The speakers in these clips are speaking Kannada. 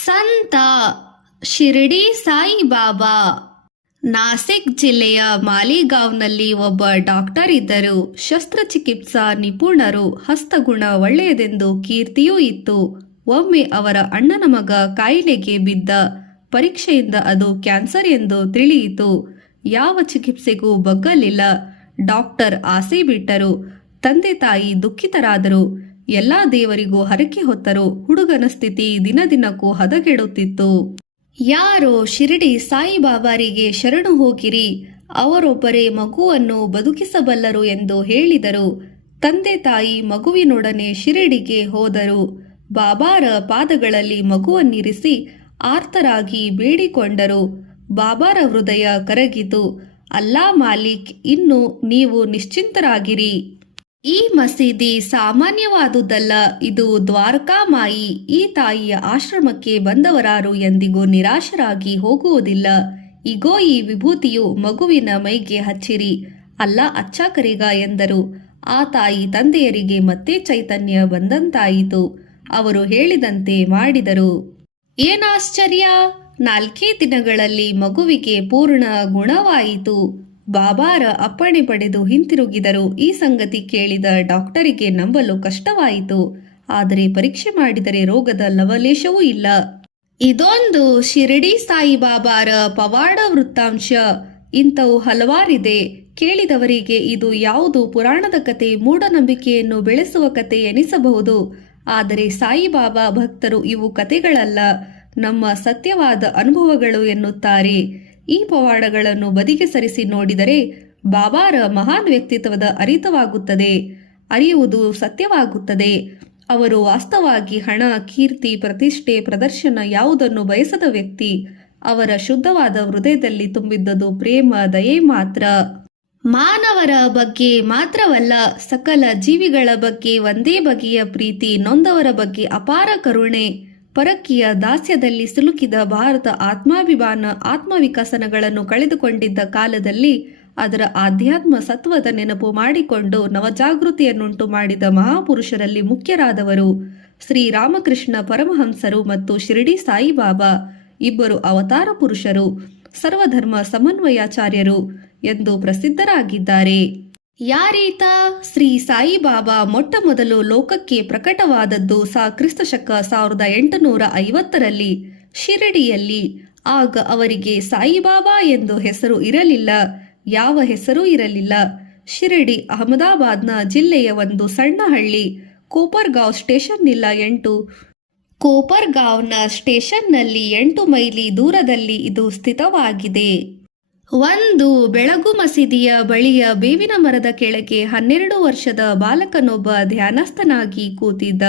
ಸಂತ ಶಿರಡಿ ಸಾಯಿಬಾಬಾ. ನಾಸಿಕ್ ಜಿಲ್ಲೆಯ ಮಾಲಿಗಾಂವ್ನಲ್ಲಿ ಒಬ್ಬ ಡಾಕ್ಟರ್ ಇದ್ದರು. ಶಸ್ತ್ರಚಿಕಿತ್ಸಾ ನಿಪುಣರು, ಹಸ್ತಗುಣ ಒಳ್ಳೆಯದೆಂದು ಕೀರ್ತಿಯೂ ಇತ್ತು. ಒಮ್ಮೆ ಅವರ ಅಣ್ಣನ ಮಗ ಕಾಯಿಲೆಗೆ ಬಿದ್ದ. ಪರೀಕ್ಷೆಯಿಂದ ಅದು ಕ್ಯಾನ್ಸರ್ ಎಂದು ತಿಳಿಯಿತು. ಯಾವ ಚಿಕಿತ್ಸೆಗೂ ಬಗ್ಗಲಿಲ್ಲ. ಡಾಕ್ಟರ್ ಆಸೆ ಬಿಟ್ಟರು. ತಂದೆ ತಾಯಿ ದುಃಖಿತರಾದರು. ಎಲ್ಲಾ ದೇವರಿಗೂ ಹರಕೆ ಹೊತ್ತರು. ಹುಡುಗನ ಸ್ಥಿತಿ ದಿನದಿನಕ್ಕೂ ಹದಗೆಡುತ್ತಿತ್ತು. ಯಾರೋ ಶಿರಡಿ ಸಾಯಿಬಾಬಾರಿಗೆ ಶರಣು ಹೋಗಿರಿ, ಅವರೊಬ್ಬರೇ ಮಗುವನ್ನು ಬದುಕಿಸಬಲ್ಲರು ಎಂದು ಹೇಳಿದರು. ತಂದೆ ತಾಯಿ ಮಗುವಿನೊಡನೆ ಶಿರಡಿಗೆ ಹೋದರು. ಬಾಬಾರ ಪಾದಗಳಲ್ಲಿ ಮಗುವನ್ನಿರಿಸಿ ಆರ್ತರಾಗಿ ಬೇಡಿಕೊಂಡರು. ಬಾಬಾರ ಹೃದಯ ಕರಗಿತು. ಅಲ್ಲಾ ಮಾಲಿಕ್, ಇನ್ನು ನೀವು ನಿಶ್ಚಿಂತರಾಗಿರಿ. ಈ ಮಸೀದಿ ಸಾಮಾನ್ಯವಾದುದಲ್ಲ, ಇದು ದ್ವಾರಕಾಮಾಯಿ. ಈ ತಾಯಿಯ ಆಶ್ರಮಕ್ಕೆ ಬಂದವರಾರು ಎಂದಿಗೂ ನಿರಾಶರಾಗಿ ಹೋಗುವುದಿಲ್ಲ. ಇಗೋ ಈ ವಿಭೂತಿಯು ಮಗುವಿನ ಮೈಗೆ ಹಚ್ಚಿರಿ, ಅಲ್ಲ ಅಚ್ಚಾಕರಿಗ ಎಂದರು. ಆ ತಾಯಿ ತಂದೆಯರಿಗೆ ಮತ್ತೆ ಚೈತನ್ಯ ಬಂದಂತಾಯಿತು. ಅವರು ಹೇಳಿದಂತೆ ಮಾಡಿದರು. ಏನಾಶ್ಚರ್ಯ! 4 ದಿನಗಳಲ್ಲಿ ಮಗುವಿಗೆ ಪೂರ್ಣ ಗುಣವಾಯಿತು. ಬಾಬಾರ ಅಪ್ಪಣೆ ಪಡೆದು ಹಿಂತಿರುಗಿದರು. ಈ ಸಂಗತಿ ಕೇಳಿದ ಡಾಕ್ಟರಿಗೆ ನಂಬಲು ಕಷ್ಟವಾಯಿತು. ಆದರೆ ಪರೀಕ್ಷೆ ಮಾಡಿದರೆ ರೋಗದ ಲವಲೇಶವೂ ಇಲ್ಲ. ಇದೊಂದು ಶಿರಡಿ ಸಾಯಿಬಾಬಾರ ಪವಾಡ ವೃತ್ತಾಂಶ. ಇಂಥವು ಹಲವಾರಿದೆ. ಕೇಳಿದವರಿಗೆ ಇದು ಯಾವುದು ಪುರಾಣದ ಕತೆ, ಮೂಢನಂಬಿಕೆಯನ್ನು ಬೆಳೆಸುವ ಕತೆ ಎನಿಸಬಹುದು. ಆದರೆ ಸಾಯಿಬಾಬಾ ಭಕ್ತರು ಇವು ಕತೆಗಳಲ್ಲ, ನಮ್ಮ ಸತ್ಯವಾದ ಅನುಭವಗಳು ಎನ್ನುತ್ತಾರೆ. ಈ ಪವಾಡಗಳನ್ನು ಬದಿಗೆ ಸರಿಸಿ ನೋಡಿದರೆ ಬಾಬಾರ ಮಹಾನ್ ವ್ಯಕ್ತಿತ್ವದ ಅರಿಯುವುದು ಸತ್ಯವಾಗುತ್ತದೆ. ಅವರು ವಾಸ್ತವವಾಗಿ ಹಣ, ಕೀರ್ತಿ, ಪ್ರತಿಷ್ಠೆ, ಪ್ರದರ್ಶನ ಯಾವುದನ್ನು ಬಯಸದ ವ್ಯಕ್ತಿ. ಅವರ ಶುದ್ಧವಾದ ಹೃದಯದಲ್ಲಿ ತುಂಬಿದ್ದುದು ಪ್ರೇಮ, ದಯೆ ಮಾತ್ರ. ಮಾನವರ ಬಗ್ಗೆ ಮಾತ್ರವಲ್ಲ, ಸಕಲ ಜೀವಿಗಳ ಬಗ್ಗೆ ಒಂದೇ ಬಗೆಯ ಪ್ರೀತಿ, ನೊಂದವರ ಬಗ್ಗೆ ಅಪಾರ ಕರುಣೆ. ಪರಕೀಯ ದಾಸ್ಯದಲ್ಲಿ ಸಿಲುಕಿದ ಭಾರತ ಆತ್ಮಾಭಿಮಾನ, ಆತ್ಮವಿಕಸನಗಳನ್ನು ಕಳೆದುಕೊಂಡಿದ್ದ ಕಾಲದಲ್ಲಿ ಅದರ ಆಧ್ಯಾತ್ಮ ಸತ್ವದ ನೆನಪು ಮಾಡಿಕೊಂಡು ನವಜಾಗೃತಿಯನ್ನುಂಟು ಮಾಡಿದ ಮಹಾಪುರುಷರಲ್ಲಿ ಮುಖ್ಯರಾದವರು ಶ್ರೀರಾಮಕೃಷ್ಣ ಪರಮಹಂಸರು ಮತ್ತು ಶಿರಡಿ ಸಾಯಿಬಾಬಾ. ಇಬ್ಬರು ಅವತಾರ ಪುರುಷರು, ಸರ್ವಧರ್ಮ ಸಮನ್ವಯಾಚಾರ್ಯರು ಎಂದು ಪ್ರಸಿದ್ಧರಾಗಿದ್ದಾರೆ. ಯಾರೀತ? ಶ್ರೀ ಸಾಯಿಬಾಬಾ ಮೊಟ್ಟ ಮೊದಲು ಲೋಕಕ್ಕೆ ಪ್ರಕಟವಾದದ್ದು ಕ್ರಿಸ್ತಶಕ 1850ರಲ್ಲಿ ಶಿರಡಿಯಲ್ಲಿ. ಆಗ ಅವರಿಗೆ ಸಾಯಿಬಾಬಾ ಎಂದು ಹೆಸರು ಇರಲಿಲ್ಲ, ಯಾವ ಹೆಸರೂ ಇರಲಿಲ್ಲ. ಶಿರಡಿ ಅಹಮದಾಬಾದ್ನ ಜಿಲ್ಲೆಯ ಒಂದು ಸಣ್ಣ ಹಳ್ಳಿ. ಕೋಪರ್ಗಾಂವ್ ಸ್ಟೇಷನ್ನಲ್ಲಿ 8 ಮೈಲಿ ದೂರದಲ್ಲಿ ಇದು ಸ್ಥಿತವಾಗಿದೆ. ಒಂದು ಬೆಳಗು ಮಸೀದಿಯ ಬಳಿಯ ಬೇವಿನ ಮರದ ಕೆಳಗೆ 12 ವರ್ಷದ ಬಾಲಕನೊಬ್ಬ ಧ್ಯಾನಸ್ಥನಾಗಿ ಕೂತಿದ್ದ.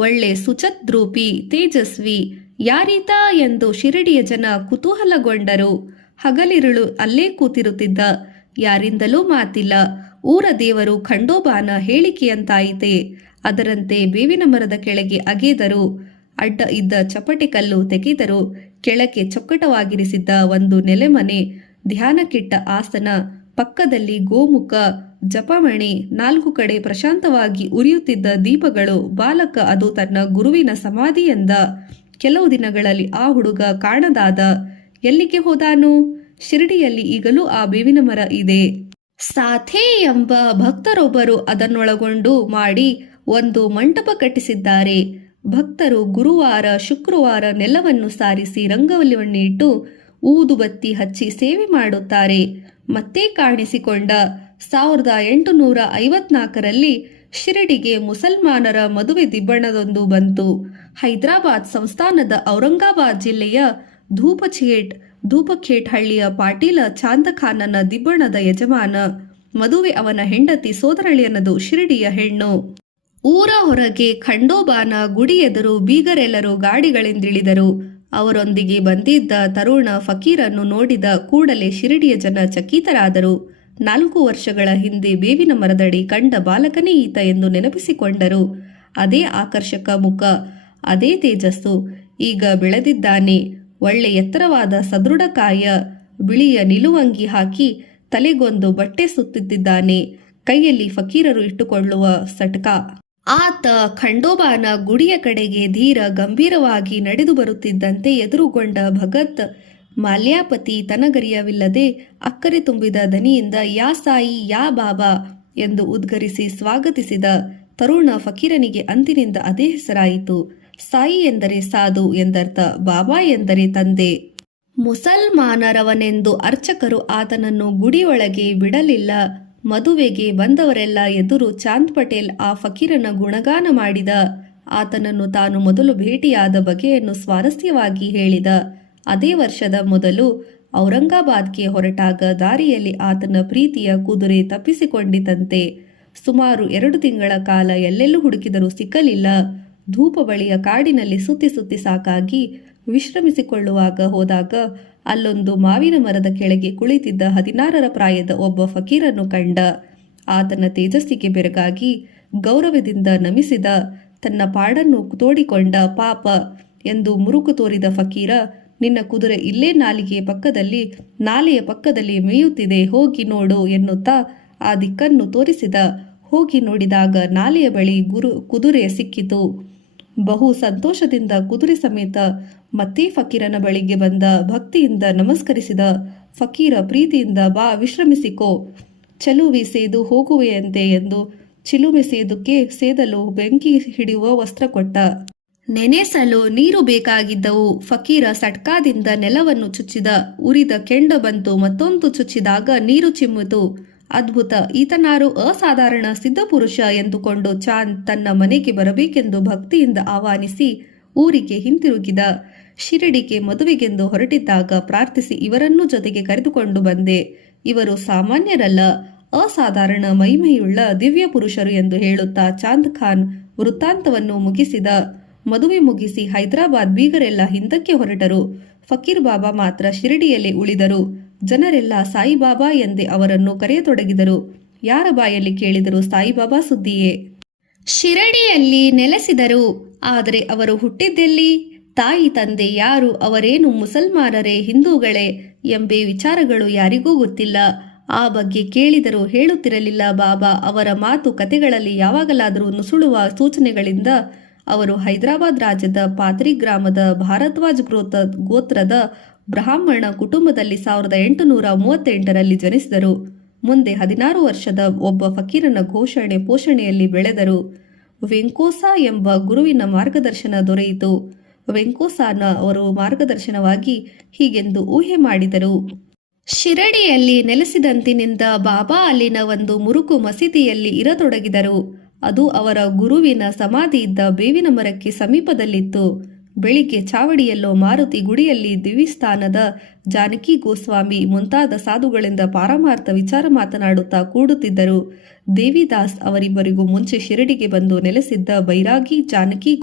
ಒಳ್ಳೆ ಸುಚದ್ರೂಪಿ, ತೇಜಸ್ವಿ. ಯಾರೀತ ಎಂದು ಶಿರಡಿಯ ಜನ ಕುತೂಹಲಗೊಂಡರು. ಹಗಲಿರುಳು ಅಲ್ಲೇ ಕೂತಿರುತ್ತಿದ್ದ. ಯಾರಿಂದಲೂ ಮಾತಿಲ್ಲ. ಊರ ದೇವರು ಖಂಡೋಬಾನ ಹೇಳಿಕೆಯಂತಾಯಿತೆ. ಅದರಂತೆ ಬೇವಿನ ಮರದ ಕೆಳಗೆ ಅಗೆದರು. ಅಡ್ಡ ಇದ್ದ ಚಪಟೆ ಕಲ್ಲು ತೆಗೆದರು. ಕೆಳಕ್ಕೆ ಚೊಕ್ಕಟವಾಗಿರಿಸಿದ್ದ ಒಂದು ನೆಲೆಮನೆ, ಧ್ಯಾನಕ್ಕಿಟ್ಟ ಆಸನ, ಪಕ್ಕದಲ್ಲಿ ಗೋಮುಖ, ಜಪಮಣಿ, 4 ಕಡೆ ಪ್ರಶಾಂತವಾಗಿ ಉರಿಯುತ್ತಿದ್ದ ದೀಪಗಳು. ಬಾಲಕ ಅದು ತನ್ನ ಗುರುವಿನ ಸಮಾಧಿ ಎಂದ. ಕೆಲವು ದಿನಗಳಲ್ಲಿ ಆ ಹುಡುಗ ಕಾಣದಾದ. ಎಲ್ಲಿಗೆ ಹೋದಾನು? ಶಿರಡಿಯಲ್ಲಿ ಈಗಲೂ ಆ ಬೇವಿನ ಮರ ಇದೆ. ಸಾಥೆ ಎಂಬ ಭಕ್ತರೊಬ್ಬರು ಅದನ್ನೊಳಗೊಂಡು ಮಾಡಿ ಒಂದು ಮಂಟಪ ಕಟ್ಟಿಸಿದ್ದಾರೆ. ಭಕ್ತರು ಗುರುವಾರ, ಶುಕ್ರವಾರ ನೆಲವನ್ನು ಸಾರಿಸಿ ರಂಗವಲ್ಲಿಯನ್ನಿಟ್ಟು ಊದುಬತ್ತಿ ಹಚ್ಚಿ ಸೇವೆ ಮಾಡುತ್ತಾರೆ. ಮತ್ತೆ ಕಾಣಿಸಿಕೊಂಡ 1854ರಲ್ಲಿ ಶಿರಡಿಗೆ ಮುಸಲ್ಮಾನರ ಮದುವೆ ದಿಬ್ಬಣದೊಂದು ಬಂತು. ಹೈದರಾಬಾದ್ ಸಂಸ್ಥಾನದ ಔರಂಗಾಬಾದ್ ಜಿಲ್ಲೆಯ ಧೂಪಖೇಟ್ ಹಳ್ಳಿಯ ಪಾಟೀಲ ಚಾಂದಖಾನನ ದಿಬ್ಬಣದ ಯಜಮಾನ. ಮದುವೆ ಅವನ ಹೆಂಡತಿ ಸೋದರಳಿಯನದು, ಶಿರಡಿಯ ಹೆಣ್ಣು. ಊರ ಹೊರಗೆ ಖಂಡೋಬಾನ ಗುಡಿ ಎದುರು ಬೀಗರೆಲ್ಲರೂ ಗಾಡಿಗಳಿಂದಿಳಿದರು. ಅವರೊಂದಿಗೆ ಬಂದಿದ್ದ ತರುಣ ಫಕೀರನ್ನು ನೋಡಿದ ಕೂಡಲೇ ಶಿರಡಿಯ ಜನ ಚಕಿತರಾದರು. 4 ವರ್ಷಗಳ ಹಿಂದೆ ಬೇವಿನ ಮರದಡಿ ಕಂಡ ಬಾಲಕನೇ ಈತ ಎಂದು ನೆನಪಿಸಿಕೊಂಡರು. ಅದೇ ಆಕರ್ಷಕ ಮುಖ, ಅದೇ ತೇಜಸ್ಸು. ಈಗ ಬೆಳೆದಿದ್ದಾನೆ. ಒಳ್ಳೆ ಎತ್ತರವಾದ ಸದೃಢ ಕಾಯ, ಬಿಳಿಯ ನಿಲುವಂಗಿ ಹಾಕಿ ತಲೆಗೊಂದು ಬಟ್ಟೆ ಸುತ್ತಿದ್ದಾನೆ. ಕೈಯಲ್ಲಿ ಫಕೀರರು ಇಟ್ಟುಕೊಳ್ಳುವ ಸಟ್ಕ. ಆತ ಖಂಡೋಬಾನ ಗುಡಿಯ ಕಡೆಗೆ ಧೀರ ಗಂಭೀರವಾಗಿ ನಡೆದು ಬರುತ್ತಿದ್ದಂತೆ ಎದುರುಗೊಂಡ ಭಗತ್ ಮಾಲ್ಯಾಪತಿ ತನಗರಿಯವಿಲ್ಲದೆ ಅಕ್ಕರೆ ತುಂಬಿದ ದನಿಯಿಂದ ಯಾ ಸಾಯಿ ಯಾ ಬಾಬಾ ಎಂದು ಉದ್ಗರಿಸಿ ಸ್ವಾಗತಿಸಿದ. ತರುಣ ಫಕೀರನಿಗೆ ಅಂದಿನಿಂದ ಅದೇ ಹೆಸರಾಯಿತು. ಸಾಯಿ ಎಂದರೆ ಸಾಧು ಎಂದರ್ಥ, ಬಾಬಾ ಎಂದರೆ ತಂದೆ. ಮುಸಲ್ಮಾನರವನೆಂದು ಅರ್ಚಕರು ಆತನನ್ನು ಗುಡಿಯೊಳಗೆ ಬಿಡಲಿಲ್ಲ. ಮದುವೆಗೆ ಬಂದವರೆಲ್ಲ ಎದುರು ಚಾಂದ್ ಪಟೇಲ್ ಆ ಫಕೀರನ ಗುಣಗಾನ ಮಾಡಿದ. ಆತನನ್ನು ತಾನು ಮೊದಲು ಭೇಟಿಯಾದ ಬಗೆಯನ್ನು ಸ್ವಾರಸ್ಯವಾಗಿ ಹೇಳಿದ. ಅದೇ ವರ್ಷದ ಮೊದಲು ಔರಂಗಾಬಾದ್ಗೆ ಹೊರಟಾಗ ದಾರಿಯಲ್ಲಿ ಆತನ ಪ್ರೀತಿಯ ಕುದುರೆ ತಪ್ಪಿಸಿಕೊಂಡಿತಂತೆ. ಸುಮಾರು 2 ತಿಂಗಳ ಕಾಲ ಎಲ್ಲೆಲ್ಲೂ ಹುಡುಕಿದರೂ ಸಿಕ್ಕಲಿಲ್ಲ. ಧೂಪ ಬಳಿಯ ಕಾಡಿನಲ್ಲಿ ಸುತ್ತಿ ಸುತ್ತಿ ಸಾಕಾಗಿ ವಿಶ್ರಮಿಸಿಕೊಳ್ಳುವಾಗ ಹೋದಾಗ ಅಲ್ಲೊಂದು ಮಾವಿನ ಮರದ ಕೆಳಗೆ ಕುಳಿತಿದ್ದ 16ರ ಪ್ರಾಯದ ಒಬ್ಬ ಫಕೀರನ್ನು ಕಂಡ. ಆತನ ತೇಜಸ್ಸಿಗೆ ಬೆರಗಾಗಿ ಗೌರವದಿಂದ ನಮಿಸಿದ. ತನ್ನ ಪಾಡನ್ನು ತೋಡಿಕೊಂಡ. ಪಾಪ ಎಂದು ಮುರುಕು ತೋರಿದ ಫಕೀರ, ನಿನ್ನ ಕುದುರೆ ಇಲ್ಲೇ ನಾಲೆಯ ಪಕ್ಕದಲ್ಲಿ ಮೇಯುತ್ತಿದೆ, ಹೋಗಿ ನೋಡು ಎನ್ನುತ್ತಾ ಆ ದಿಕ್ಕನ್ನು ತೋರಿಸಿದ. ಹೋಗಿ ನೋಡಿದಾಗ ನಾಲೆಯ ಬಳಿ ಕುದುರೆ ಸಿಕ್ಕಿತು. ಬಹು ಸಂತೋಷದಿಂದ ಕುದುರೆ ಸಮೇತ ಮತ್ತೆ ಫಕೀರನ ಬಳಿಗೆ ಬಂದ. ಭಕ್ತಿಯಿಂದ ನಮಸ್ಕರಿಸಿದ. ಫಕೀರ ಪ್ರೀತಿಯಿಂದ, ಬಾ ವಿಶ್ರಮಿಸಿಕೋ, ಚಲುವಿ ಸೇದು ಹೋಗುವೆಯಂತೆ ಎಂದು ಚಿಲುಮೆ ಸೇದಲು ಬೆಂಕಿ ಹಿಡಿಯುವ ವಸ್ತ್ರ ಕೊಟ್ಟ. ನೆನೆಸಲು ನೀರು ಬೇಕಾಗಿದ್ದವು. ಫಕೀರ ಸಟ್ಕಾದಿಂದ ನೆಲವನ್ನು ಚುಚ್ಚಿದ. ಉರಿದ ಕೆಂಡ ಬಂತು. ಮತ್ತೊಂದು ಚುಚ್ಚಿದಾಗ ನೀರು ಚಿಮ್ಮಿತು. ಅದ್ಭುತ! ಈತನಾರು ಅಸಾಧಾರಣ ಸಿದ್ಧಪುರುಷ ಎಂದುಕೊಂಡು ಚಾಂದ್ ತನ್ನ ಮನೆಗೆ ಬರಬೇಕೆಂದು ಭಕ್ತಿಯಿಂದ ಆಹ್ವಾನಿಸಿ ಊರಿಗೆ ಹಿಂತಿರುಗಿದ. ಶಿರಡಿಗೆ ಮದುವೆಗೆಂದು ಹೊರಟಿದ್ದಾಗ ಪ್ರಾರ್ಥಿಸಿ ಇವರನ್ನೂ ಜೊತೆಗೆ ಕರೆದುಕೊಂಡು ಬಂದೆ. ಇವರು ಸಾಮಾನ್ಯರಲ್ಲ, ಅಸಾಧಾರಣ ಮಹಿಮೆಯುಳ್ಳ ದಿವ್ಯ ಪುರುಷರು ಎಂದು ಹೇಳುತ್ತಾ ಚಾಂದ್ ಖಾನ್ ವೃತ್ತಾಂತವನ್ನು ಮುಗಿಸಿದ. ಮದುವೆ ಮುಗಿಸಿ ಹೈದರಾಬಾದ್ ಬೀಗರೆಲ್ಲ ಹಿಂದಕ್ಕೆ ಹೊರಟರು. ಫಕೀರ್ ಬಾಬಾ ಮಾತ್ರ ಶಿರಡಿಯಲ್ಲಿ ಉಳಿದರು. ಜನರೆಲ್ಲ ಸಾಯಿಬಾಬಾ ಎಂದೇ ಅವರನ್ನು ಕರೆಯತೊಡಗಿದರು. ಯಾರ ಬಾಯಲ್ಲಿ ಕೇಳಿದರೂ ಸಾಯಿಬಾಬಾ ಸುದ್ದಿಯೇ. ಶಿರಡಿಯಲ್ಲಿ ನೆಲೆಸಿದರು. ಆದರೆ ಅವರು ಹುಟ್ಟಿದ್ದೆಲ್ಲಿ? ತಾಯಿ ತಂದೆ ಯಾರು? ಅವರೇನು ಮುಸಲ್ಮಾನರೇ ಹಿಂದೂಗಳೇ ಎಂಬೆ ವಿಚಾರಗಳು ಯಾರಿಗೂ ಗೊತ್ತಿಲ್ಲ. ಆ ಬಗ್ಗೆ ಕೇಳಿದರೂ ಹೇಳುತ್ತಿರಲಿಲ್ಲ ಬಾಬಾ. ಅವರ ಮಾತು ಕತೆಗಳಲ್ಲಿ ಯಾವಾಗಲಾದರೂ ನುಸುಳುವ ಸೂಚನೆಗಳಿಂದ ಅವರು ಹೈದರಾಬಾದ್ ರಾಜ್ಯದ ಪಾತ್ರಿ ಗ್ರಾಮದ ಭಾರದ್ವಾಜ್ ಗೋತ್ರದ ಬ್ರಾಹ್ಮಣ ಕುಟುಂಬದಲ್ಲಿ 1838ರಲ್ಲಿ ಜನಿಸಿದರು. ಮುಂದೆ 16 ವರ್ಷದ ಒಬ್ಬ ಫಕೀರನ ಪೋಷಣೆಯಲ್ಲಿ ಬೆಳೆದರು. ವೆಂಕೋಸ ಎಂಬ ಗುರುವಿನ ಮಾರ್ಗದರ್ಶನ ದೊರೆಯಿತು. ವೆಂಕೋಸಾನ ಅವರು ಮಾರ್ಗದರ್ಶನವಾಗಿ ಹೀಗೆಂದು ಊಹೆ ಮಾಡಿದರು. ಶಿರಡಿಯಲ್ಲಿ ನೆಲೆಸಿದಂತಿನಿಂದ ಬಾಬಾ ಅಲ್ಲಿನ ಒಂದು ಮುರುಕು ಮಸೀದಿಯಲ್ಲಿ ಇರತೊಡಗಿದರು. ಅದು ಅವರ ಗುರುವಿನ ಸಮಾಧಿ ಇದ್ದ ಬೇವಿನ ಮರಕ್ಕೆ ಸಮೀಪದಲ್ಲಿತ್ತು. ಬೆಳಿಗ್ಗೆ ಚಾವಡಿಯಲ್ಲೋ ಮಾರುತಿ ಗುಡಿಯಲ್ಲಿ ದಿವಿಸ್ಥಾನದ ಜಾನಕಿ ಗೋಸ್ವಾಮಿ ಮುಂತಾದ ಸಾಧುಗಳಿಂದ ಪಾರಮಾರ್ಥ ವಿಚಾರ ಮಾತನಾಡುತ್ತಾ ಕೂಡುತ್ತಿದ್ದರು. ದೇವಿದಾಸ್ ಅವರಿಬ್ಬರಿಗೂ ಮುಂಚೆ ಶಿರಡಿಗೆ ಬಂದು ನೆಲೆಸಿದ್ದ ಬೈರಾಗಿ ಜಾನಕಿ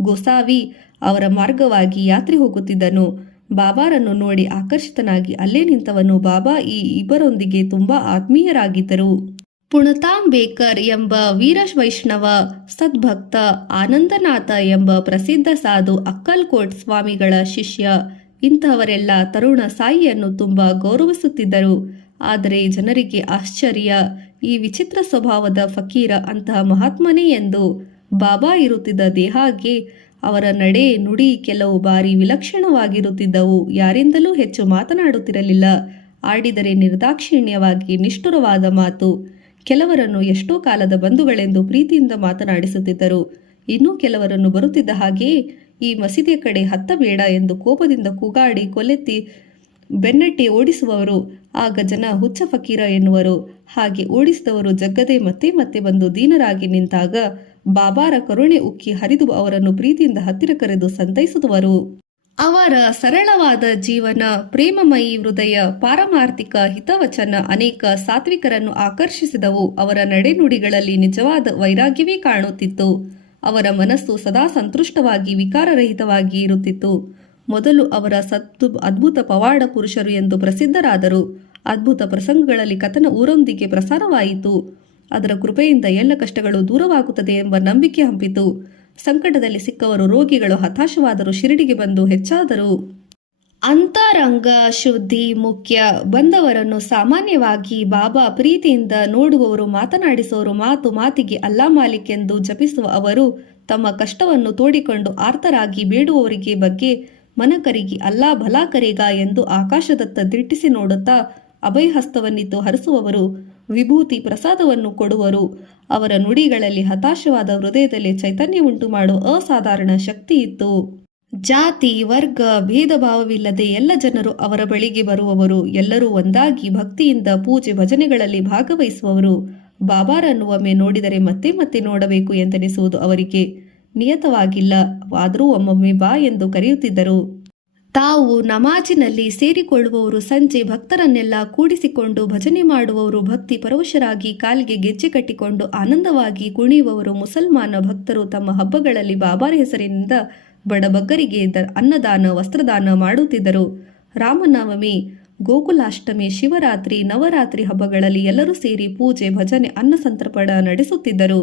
ಗೋಸಾವಿ ಅವರ ಮಾರ್ಗವಾಗಿ ಯಾತ್ರೆ ಹೋಗುತ್ತಿದ್ದನು. ಬಾಬಾರನ್ನು ನೋಡಿ ಆಕರ್ಷಿತನಾಗಿ ಅಲ್ಲೇ ನಿಂತವನು. ಬಾಬಾ ಈ ಇಬ್ಬರೊಂದಿಗೆ ತುಂಬಾ ಆತ್ಮೀಯರಾಗಿದ್ದರು. ಪುಣತಾಂಬೇಕರ್ ಎಂಬ ವೀರವೈಷ್ಣವ ಸದ್ಭಕ್ತ, ಆನಂದನಾಥ ಎಂಬ ಪ್ರಸಿದ್ಧ ಸಾಧು, ಅಕ್ಕಲ್ಕೋಟ್ ಸ್ವಾಮಿಗಳ ಶಿಷ್ಯ, ಇಂತಹವರೆಲ್ಲ ತರುಣ ಸಾಯಿಯನ್ನು ತುಂಬ ಗೌರವಿಸುತ್ತಿದ್ದರು. ಆದರೆ ಜನರಿಗೆ ಆಶ್ಚರ್ಯ, ಈ ವಿಚಿತ್ರ ಸ್ವಭಾವದ ಫಕೀರ ಅಂತಹ ಮಹಾತ್ಮನೇ ಎಂದು. ಬಾಬಾ ಇರುತ್ತಿದ್ದ ದೇಹಾಗೆ ಅವರ ನಡೆ ನುಡಿ ಕೆಲವು ಬಾರಿ ವಿಲಕ್ಷಣವಾಗಿರುತ್ತಿದ್ದವು. ಯಾರಿಂದಲೂ ಹೆಚ್ಚು ಮಾತನಾಡುತ್ತಿರಲಿಲ್ಲ. ಆಡಿದರೆ ನಿರ್ದಾಕ್ಷಿಣ್ಯವಾಗಿ ನಿಷ್ಠುರವಾದ ಮಾತು. ಕೆಲವರನ್ನು ಎಷ್ಟೋ ಕಾಲದ ಬಂಧುಗಳೆಂದು ಪ್ರೀತಿಯಿಂದ ಮಾತನಾಡಿಸುತ್ತಿದ್ದರು. ಇನ್ನೂ ಕೆಲವರನ್ನು ಬರುತ್ತಿದ್ದ ಹಾಗೆಯೇ ಈ ಮಸೀದಿಯ ಕಡೆ ಹತ್ತಬೇಡ ಎಂದು ಕೋಪದಿಂದ ಕೂಗಾಡಿ ಕೊಲೆತ್ತಿ ಬೆನ್ನಟ್ಟಿ ಓಡಿಸುವವರು. ಆಗ ಜನ ಹುಚ್ಚ ಫಕೀರ ಎನ್ನುವರು. ಹಾಗೆ ಓಡಿಸಿದವರು ಜಗ್ಗದೆ ಮತ್ತೆ ಮತ್ತೆ ಬಂದು ದೀನರಾಗಿ ನಿಂತಾಗ ಬಾಬಾರ ಕರುಣೆ ಉಕ್ಕಿ ಹರಿದು ಅವರನ್ನು ಪ್ರೀತಿಯಿಂದ ಹತ್ತಿರ ಕರೆದು ಸಂತೈಸುವರು. ಅವರ ಸರಳವಾದ ಜೀವನ, ಪ್ರೇಮಮಯಿ ಹೃದಯ, ಪಾರಮಾರ್ಥಿಕ ಹಿತವಚನ ಅನೇಕ ಸಾತ್ವಿಕರನ್ನು ಆಕರ್ಷಿಸಿದವು. ಅವರ ನಡೆನುಡಿಗಳಲ್ಲಿ ನಿಜವಾದ ವೈರಾಗ್ಯವೇ ಕಾಣುತ್ತಿತ್ತು. ಅವರ ಮನಸ್ಸು ಸದಾ ಸಂತುಷ್ಟವಾಗಿ ವಿಕಾರರಹಿತವಾಗಿ ಇರುತ್ತಿತ್ತು. ಮೊದಲು ಅವರ ಅದ್ಭುತ ಪವಾಡ ಪುರುಷರು ಎಂದು ಪ್ರಸಿದ್ಧರಾದರು. ಅದ್ಭುತ ಪ್ರಸಂಗಗಳಲ್ಲಿ ಕಥನ ಊರೊಂದಿಗೆ ಪ್ರಸಾರವಾಯಿತು. ಅದರ ಕೃಪೆಯಿಂದ ಎಲ್ಲ ಕಷ್ಟಗಳು ದೂರವಾಗುತ್ತದೆ ಎಂಬ ನಂಬಿಕೆ ಹಬ್ಬಿತು. ಸಂಕಟದಲ್ಲಿ ಸಿಕ್ಕವರು, ರೋಗಿಗಳು ಹತಾಶವಾದರು, ಶಿರಡಿಗೆ ಬಂದು ಹೆಚ್ಚಾದರು. ಅಂತರಂಗ ಶುದ್ಧಿ ಮುಖ್ಯ. ಬಂದವರನ್ನು ಸಾಮಾನ್ಯವಾಗಿ ಬಾಬಾ ಪ್ರೀತಿಯಿಂದ ನೋಡುವವರು, ಮಾತನಾಡಿಸುವವರು, ಮಾತು ಮಾತಿಗೆ ಅಲ್ಲಾ ಮಾಲಿಕ್ ಎಂದು ಜಪಿಸುವ ಅವರು, ತಮ್ಮ ಕಷ್ಟವನ್ನು ತೋಡಿಕೊಂಡು ಆರ್ತರಾಗಿ ಬೇಡುವವರಿಗೆ ಬಗ್ಗೆ ಮನಕರಿಗಿ ಅಲ್ಲಾ ಭಲಾ ಕರೆಗ ಎಂದು ಆಕಾಶದತ್ತ ದಿಟ್ಟಿಸಿ ನೋಡುತ್ತಾ ಅಭಯಹಸ್ತವನ್ನಿತ್ತು ಹರಿಸುವವರು, ವಿಭೂತಿ ಪ್ರಸಾದವನ್ನು ಕೊಡುವರು. ಅವರ ನುಡಿಗಳಲ್ಲಿ ಹತಾಶವಾದ ಹೃದಯದಲ್ಲಿ ಚೈತನ್ಯ ಉಂಟು ಮಾಡುವ ಅಸಾಧಾರಣ ಶಕ್ತಿ ಇತ್ತು. ಜಾತಿ ವರ್ಗ ಭೇದ ಭಾವವಿಲ್ಲದೆ ಎಲ್ಲ ಜನರು ಅವರ ಬಳಿಗೆ ಬರುವವರು. ಎಲ್ಲರೂ ಒಂದಾಗಿ ಭಕ್ತಿಯಿಂದ ಪೂಜೆ ಭಜನೆಗಳಲ್ಲಿ ಭಾಗವಹಿಸುವವರು. ಬಾಬಾರನ್ನು ಒಮ್ಮೆ ನೋಡಿದರೆ ಮತ್ತೆ ಮತ್ತೆ ನೋಡಬೇಕು ಎಂದೆನಿಸುವುದು ಅವರಿಗೆ ನಿಯತವಾಗಿಲ್ಲ. ಆದರೂ ಒಮ್ಮೊಮ್ಮೆ ಬಾ ಎಂದು ಕರೆಯುತ್ತಿದ್ದರು. ತಾವು ನಮಾಜಿನಲ್ಲಿ ಸೇರಿಕೊಳ್ಳುವವರು, ಸಂಜೆ ಭಕ್ತರನ್ನೆಲ್ಲ ಕೂಡಿಸಿಕೊಂಡು ಭಜನೆ ಮಾಡುವವರು, ಭಕ್ತಿ ಪರವಶರಾಗಿ ಕಾಲಿಗೆ ಗೆಜ್ಜೆ ಕಟ್ಟಿಕೊಂಡು ಆನಂದವಾಗಿ ಕುಣಿಯುವವರು. ಮುಸಲ್ಮಾನ ಭಕ್ತರು ತಮ್ಮ ಹಬ್ಬಗಳಲ್ಲಿ ಬಾಬಾರ ಹೆಸರಿನಿಂದ ಬಡಬಗ್ಗರಿಗೆ ಅನ್ನದಾನ ವಸ್ತ್ರದಾನ ಮಾಡುತ್ತಿದ್ದರು. ರಾಮನವಮಿ, ಗೋಕುಲಾಷ್ಟಮಿ, ಶಿವರಾತ್ರಿ, ನವರಾತ್ರಿ ಹಬ್ಬಗಳಲ್ಲಿ ಎಲ್ಲರೂ ಸೇರಿ ಪೂಜೆ ಭಜನೆ ಅನ್ನ ಸಂತರ್ಪಣ ನಡೆಸುತ್ತಿದ್ದರು.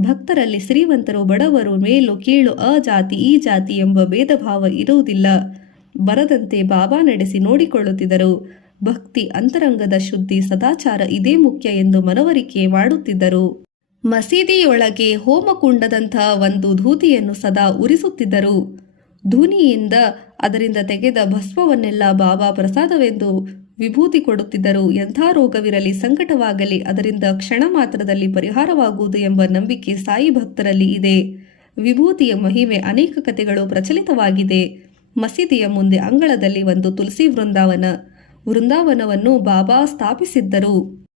ಭಕ್ತರಲ್ಲಿ ಶ್ರೀಮಂತರು ಬಡವರು, ಮೇಲು ಕೀಳು, ಆ ಜಾತಿ ಈ ಜಾತಿ ಎಂಬ ಭೇದ ಭಾವ ಇರುವುದಿಲ್ಲ. ಬರದಂತೆ ಬಾಬಾ ನಡೆಸಿ ನೋಡಿಕೊಳ್ಳುತ್ತಿದ್ದರು. ಭಕ್ತಿ, ಅಂತರಂಗದ ಶುದ್ಧಿ, ಸದಾಚಾರ ಇದೇ ಮುಖ್ಯ ಎಂದು ಮನವರಿಕೆ ಮಾಡುತ್ತಿದ್ದರು. ಮಸೀದಿಯೊಳಗೆ ಹೋಮಕುಂಡದಂಥ ಒಂದು ಧೂತಿಯನ್ನು ಸದಾ ಉರಿಸುತ್ತಿದ್ದರು. ಧೂನಿಯಿಂದ ಅದರಿಂದ ತೆಗೆದ ಭಸ್ಮವನ್ನೆಲ್ಲ ಬಾಬಾ ಪ್ರಸಾದವೆಂದು ವಿಭೂತಿ ಕೊಡುತ್ತಿದ್ದರು. ಎಂಥ ರೋಗವಿರಲಿ, ಸಂಕಟವಾಗಲಿ ಅದರಿಂದ ಕ್ಷಣ ಮಾತ್ರದಲ್ಲಿ ಪರಿಹಾರವಾಗುವುದು ಎಂಬ ನಂಬಿಕೆ ಸಾಯಿ ಭಕ್ತರಲ್ಲಿ ಇದೆ. ವಿಭೂತಿಯ ಮಹಿಮೆ ಅನೇಕ ಕಥೆಗಳು ಪ್ರಚಲಿತವಾಗಿದೆ. ಮಸೀದಿಯ ಮುಂದೆ ಅಂಗಳದಲ್ಲಿ ಒಂದು ತುಳಸಿ ವೃಂದಾವನವನ್ನು ಬಾಬಾ ಸ್ಥಾಪಿಸಿದ್ದರು.